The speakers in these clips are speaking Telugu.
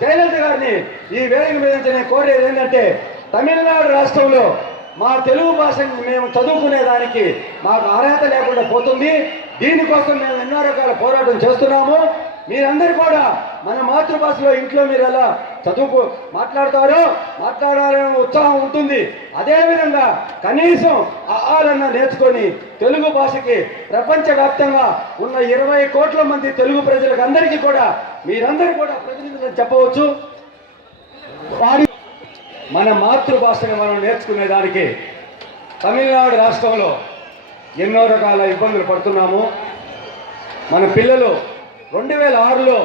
జయలలిత గారిని ఈ వేదిక మీద నుంచి నేను కోరేది ఏంటంటే, తమిళనాడు రాష్ట్రంలో మా తెలుగు భాషను మేము చదువుకునేదానికి మాకు అర్హత లేకుండా పోతుంది. దీనికోసం మేము ఎన్నో రకాల పోరాటం చేస్తున్నాము. మీరందరూ కూడా మన మాతృభాషలో ఇంట్లో మీరు ఎలా మాట్లాడాలనే ఉత్సాహం ఉంటుంది. అదేవిధంగా కనీసం ఆలన్న నేర్చుకొని తెలుగు భాషకి ప్రపంచవ్యాప్తంగా ఉన్న 20 కోట్ల మంది తెలుగు ప్రజలకు అందరికీ కూడా మీరందరూ కూడా ప్రతినిధులు చెప్పవచ్చు. మన మాతృభాషను మనం నేర్చుకునేదానికి తమిళనాడు రాష్ట్రంలో ఎన్నో రకాల ఇబ్బందులు పడుతున్నాము. మన పిల్లలు 2006లో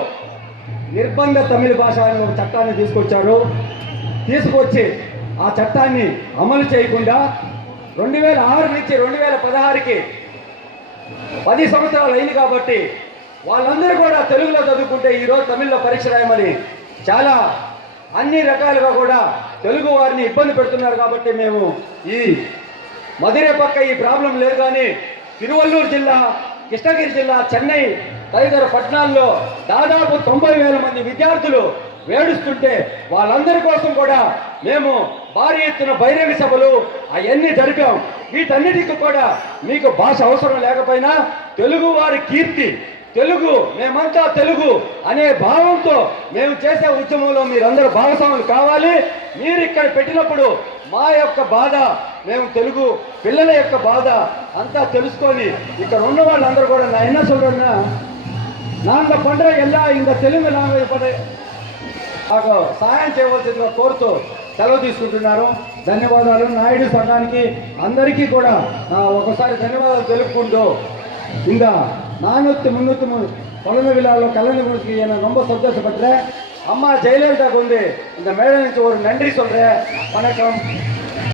నిర్బంధ తమిళ భాష అనే ఒక చట్టాన్ని తీసుకొచ్చి ఆ చట్టాన్ని అమలు చేయకుండా 2006 నుంచి 2016కి 10 సంవత్సరాలు అయింది. కాబట్టి వాళ్ళందరూ కూడా తెలుగులో చదువుకుంటే ఈరోజు తమిళ్లో పరీక్ష రాయమని చాలా అన్ని రకాలుగా కూడా తెలుగు వారిని ఇబ్బంది పెడుతున్నారు. కాబట్టి మేము ఈ మధురై పక్క ఈ ప్రాబ్లం లేదు, కానీ తిరువల్లూరు జిల్లా, కృష్ణగిరి జిల్లా, చెన్నై తదితర పట్టణాల్లో దాదాపు 90,000 మంది విద్యార్థులు వేడుస్తుంటే వాళ్ళందరి కోసం కూడా మేము భారీ ఎత్తున బహిరంగ సభలు అవన్నీ జరిపాం. వీటన్నిటికీ కూడా మీకు భాష అవసరం లేకపోయినా తెలుగు వారి కీర్తి, తెలుగు మేమంతా తెలుగు అనే భావంతో మేము చేసే ఉద్యమంలో మీరందరూ భాగస్వాములు కావాలి. మీరు ఇక్కడ పెట్టినప్పుడు మా యొక్క బాధ, మేము తెలుగు పిల్లల యొక్క బాధ అంతా తెలుసుకొని ఇక్కడ ఉన్న వాళ్ళందరూ కూడా నా என்ன சொல்றேன்னா, நாங்க பண்ற எல்லா இந்த తెలుగు లాంగ్వేజ్ పడే మాకు సహాయం చేయవలసిందిగా కోరుతూ సెలవు తీసుకుంటున్నారు. ధన్యవాదాలు. నాయుడు సంఘానికి అందరికీ కూడా ఒకసారి ధన్యవాదాలు తెలుపుకుంటూ இந்த 433 குழந்தை விழாவில் கலந்து கொடுத்து என்னை ரொம்ப சந்தோஷப்பட்டுறேன். அம்மா ஜெயலலிதாவுக்கு இந்த மேடை நினைச்சு ஒரு நன்றி சொல்கிறேன். வணக்கம்.